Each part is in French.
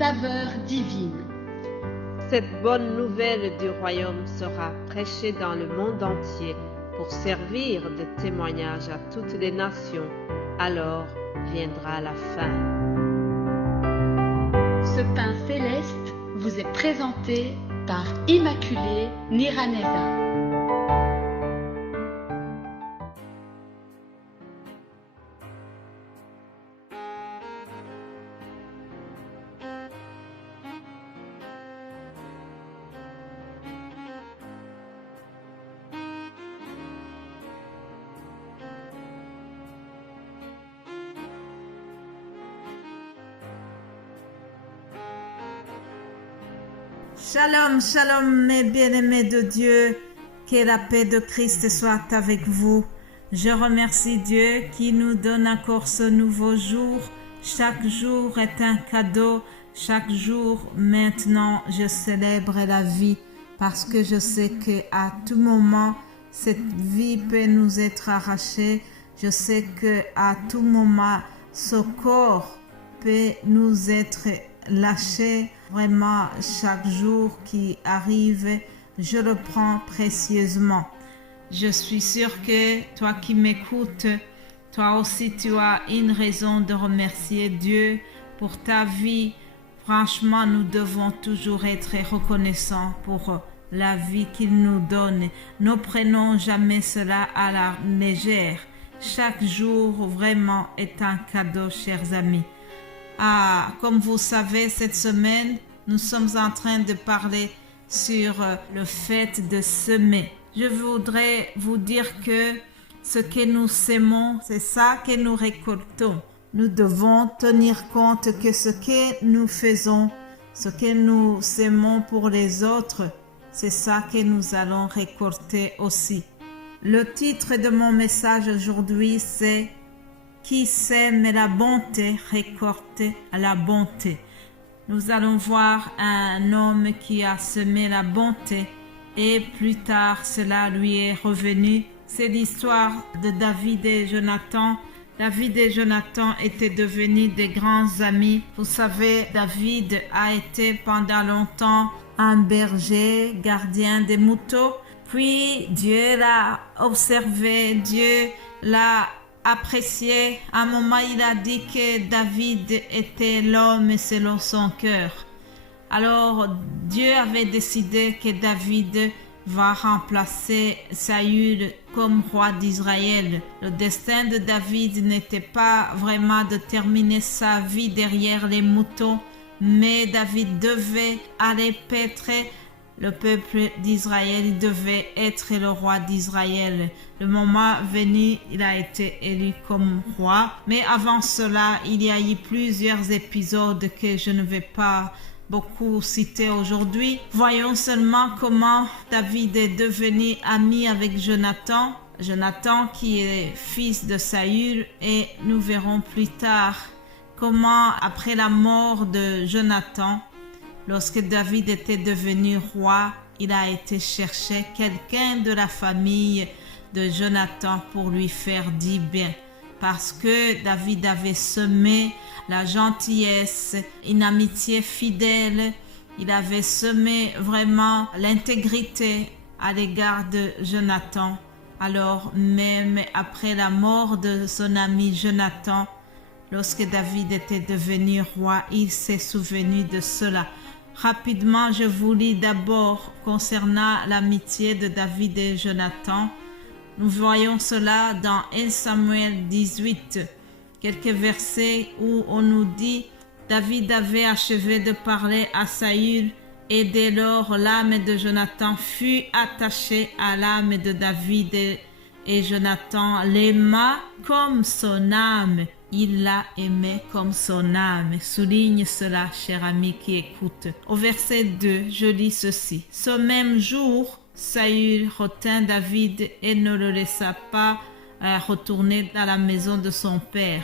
saveur divine. Cette bonne nouvelle du royaume sera prêchée dans le monde entier pour servir de témoignage à toutes les nations. Alors viendra la fin. Ce pain céleste vous est présenté par Immaculée Niraneza. Shalom, shalom mes bien-aimés de Dieu, que la paix de Christ soit avec vous. Je remercie Dieu qui nous donne encore ce nouveau jour. Chaque jour est un cadeau, chaque jour maintenant je célèbre la vie parce que je sais qu'à tout moment cette vie peut nous être arrachée. Je sais qu'à tout moment ce corps peut nous être lâché. Vraiment, chaque jour qui arrive, je le prends précieusement. Je suis sûre que toi qui m'écoutes, toi aussi tu as une raison de remercier Dieu pour ta vie. Franchement, nous devons toujours être reconnaissants pour la vie qu'il nous donne. Ne prenons jamais cela à la légère. Chaque jour vraiment est un cadeau, chers amis. Comme vous savez, cette semaine, nous sommes en train de parler sur le fait de semer. Je voudrais vous dire que ce que nous sémons, c'est ça que nous récoltons. Nous devons tenir compte que ce que nous faisons, ce que nous sémons pour les autres, c'est ça que nous allons récolter aussi. Le titre de mon message aujourd'hui, c'est qui sème la bonté récolte la bonté. Nous allons voir un homme qui a semé la bonté et plus tard cela lui est revenu. C'est l'histoire de David et Jonathan. David et Jonathan étaient devenus des grands amis. Vous savez, David a été pendant longtemps un berger, gardien des moutons. Puis Dieu l'a observé, Dieu l'a apprécié. À un moment, il a dit que David était l'homme selon son cœur. Alors, Dieu avait décidé que David va remplacer Saül comme roi d'Israël. Le destin de David n'était pas vraiment de terminer sa vie derrière les moutons, mais David devait aller paître le peuple d'Israël. Il devait être le roi d'Israël. Le moment venu, il a été élu comme roi. Mais avant cela, il y a eu plusieurs épisodes que je ne vais pas beaucoup citer aujourd'hui. Voyons seulement comment David est devenu ami avec Jonathan. Jonathan qui est fils de Saül, et nous verrons plus tard comment après la mort de Jonathan, lorsque David était devenu roi, il a été chercher quelqu'un de la famille de Jonathan pour lui faire du bien. Parce que David avait semé la gentillesse, une amitié fidèle. Il avait semé vraiment l'intégrité à l'égard de Jonathan. Alors même après la mort de son ami Jonathan, lorsque David était devenu roi, il s'est souvenu de cela. Rapidement, je vous lis d'abord concernant l'amitié de David et Jonathan. Nous voyons cela dans 1 Samuel 18, quelques versets où on nous dit « David avait achevé de parler à Saül, et dès lors l'âme de Jonathan fut attachée à l'âme de David, et Jonathan l'aima comme son âme. Il l'a aimé comme son âme. » Souligne cela, cher ami qui écoute. Au verset 2, je lis ceci. « Ce même jour, Saül retint David et ne le laissa pas retourner dans la maison de son père.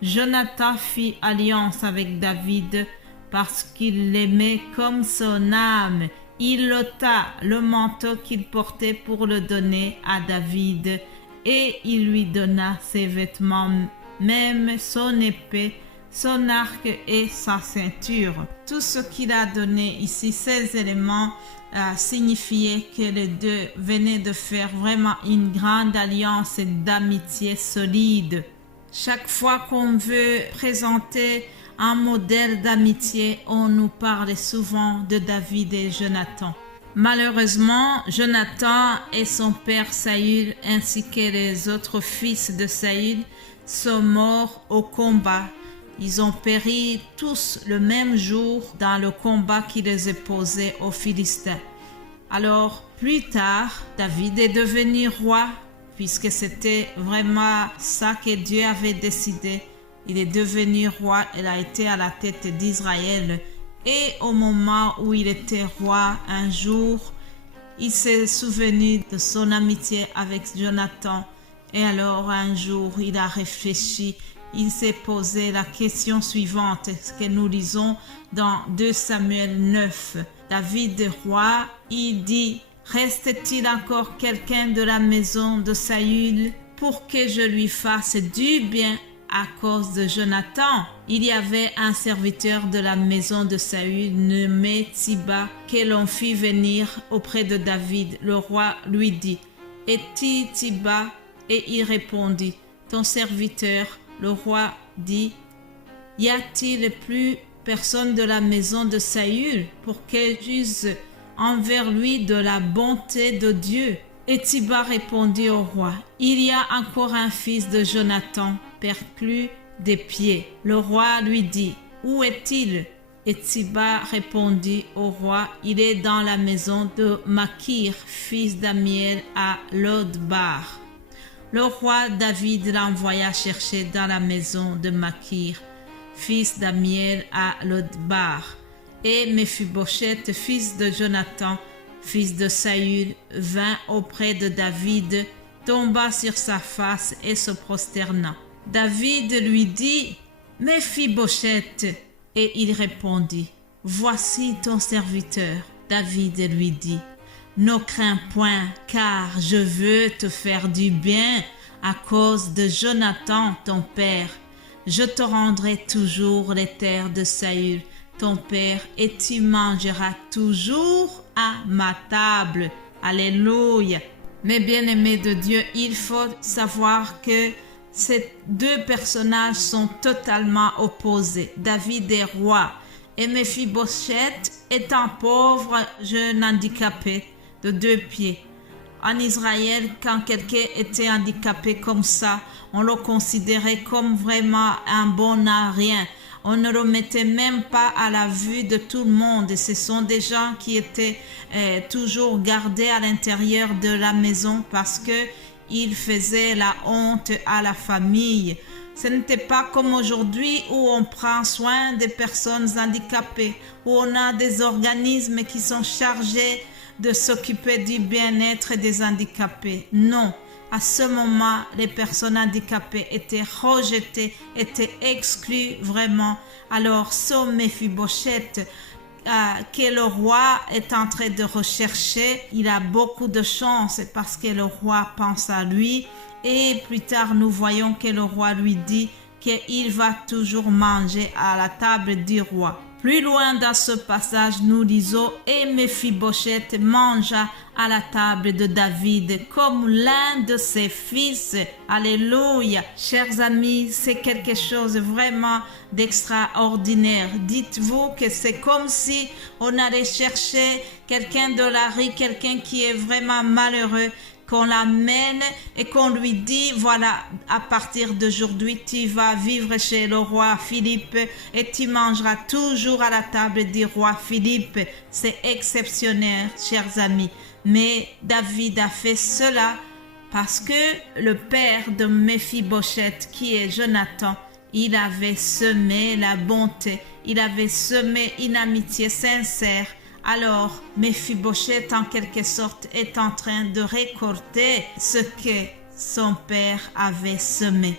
Jonathan fit alliance avec David parce qu'il l'aimait comme son âme. Il ôta le manteau qu'il portait pour le donner à David, et il lui donna ses vêtements, même son épée, son arc et sa ceinture. Tout ce qu'il a donné ici, ces éléments, signifiait que les deux venaient de faire vraiment une grande alliance d'amitié solide. Chaque fois qu'on veut présenter un modèle d'amitié, on nous parle souvent de David et Jonathan. Malheureusement, Jonathan et son père Saül ainsi que les autres fils de Saül sont morts au combat. Ils ont péri tous le même jour dans le combat qui les opposait aux Philistins. Alors, plus tard, David est devenu roi, puisque c'était vraiment ça que Dieu avait décidé. Il est devenu roi, il a été à la tête d'Israël. Et au moment où il était roi, un jour, il s'est souvenu de son amitié avec Jonathan. Et alors, un jour, il a réfléchi. Il s'est posé la question suivante, ce que nous lisons dans 2 Samuel 9. David, roi, il dit: « Reste-t-il encore quelqu'un de la maison de Saül pour que je lui fasse du bien à cause de Jonathan ?» Il y avait un serviteur de la maison de Saül nommé Tsiba que l'on fit venir auprès de David. Le roi lui dit: « Es-tu Tsiba ?» Et il répondit: « Ton serviteur. » Le roi dit: « Y a-t-il plus personne de la maison de Saül pour qu'elle use envers lui de la bonté de Dieu ?» Et Tsiba répondit au roi: « Il y a encore un fils de Jonathan, perclus des pieds. » Le roi lui dit: « Où est-il ?» Et Tsiba répondit au roi: « Il est dans la maison de Makir, fils d'Amiel, à Lodbar. » Le roi David l'envoya chercher dans la maison de Makir, fils d'Amiel, à Lodbar. Et Méphibosheth, fils de Jonathan, fils de Saül, vint auprès de David, tomba sur sa face et se prosterna. David lui dit: « Méphibosheth » et il répondit: « Voici ton serviteur. » David lui dit: « Ne crains point, car je veux te faire du bien à cause de Jonathan ton père. Je te rendrai toujours les terres de Saül ton père, et tu mangeras toujours à ma table. » Alléluia. Mes bien-aimés de Dieu, il faut savoir que ces deux personnages sont totalement opposés. David est roi et Méphibosheth est un pauvre jeune handicapé de 2 pieds. En Israël, quand quelqu'un était handicapé comme ça, on le considérait comme vraiment un bon à rien. On ne le mettait même pas à la vue de tout le monde. Ce sont des gens qui étaient toujours gardés à l'intérieur de la maison parce qu'ils faisaient la honte à la famille. Ce n'était pas comme aujourd'hui où on prend soin des personnes handicapées, où on a des organismes qui sont chargés de s'occuper du bien-être des handicapés. Non, à ce moment, les personnes handicapées étaient rejetées, étaient exclues vraiment. Alors, ce Méphibosheth que le roi est en train de rechercher, il a beaucoup de chance parce que le roi pense à lui. Et plus tard, nous voyons que le roi lui dit qu'il va toujours manger à la table du roi. Plus loin dans ce passage, nous lisons: « Et Méphibosheth mangea à la table de David comme l'un de ses fils. » Alléluia. Chers amis, c'est quelque chose vraiment d'extraordinaire. Dites-vous que c'est comme si on allait chercher quelqu'un de la rue, quelqu'un qui est vraiment malheureux, qu'on l'amène et qu'on lui dit: voilà, à partir d'aujourd'hui, tu vas vivre chez le roi Philippe et tu mangeras toujours à la table du roi Philippe. C'est exceptionnel, chers amis. Mais David a fait cela parce que le père de Méphibosheth, qui est Jonathan, il avait semé la bonté, il avait semé une amitié sincère. Alors, Méphibosheth, en quelque sorte, est en train de récolter ce que son père avait semé.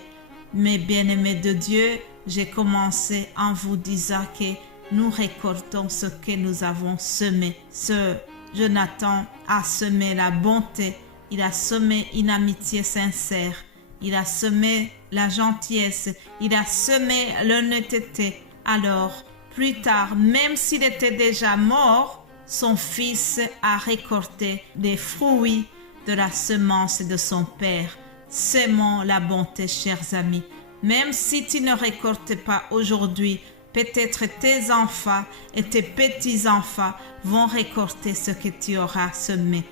Mes bien-aimés de Dieu, j'ai commencé en vous disant que nous récoltons ce que nous avons semé. Ce Jonathan a semé la bonté, il a semé une amitié sincère. il a semé la gentillesse, il a semé l'honnêteté. Alors, plus tard, même s'il était déjà mort, son fils a récolté des fruits de la semence de son père. Semons la bonté, chers amis. Même si tu ne récoltes pas aujourd'hui, peut-être tes enfants et tes petits-enfants vont récolter ce que tu auras semé.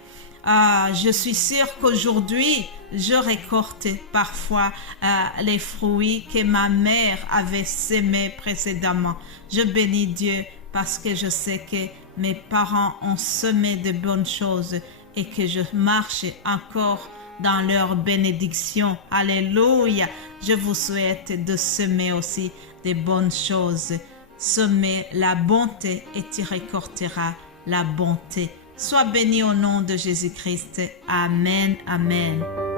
Je suis sûre qu'aujourd'hui, je récolte parfois les fruits que ma mère avait semés précédemment. Je bénis Dieu parce que je sais que mes parents ont semé de bonnes choses et que je marche encore dans leur bénédiction. Alléluia. Je vous souhaite de semer aussi des bonnes choses. Semez la bonté et tu récolteras la bonté. Sois béni au nom de Jésus-Christ. Amen. Amen.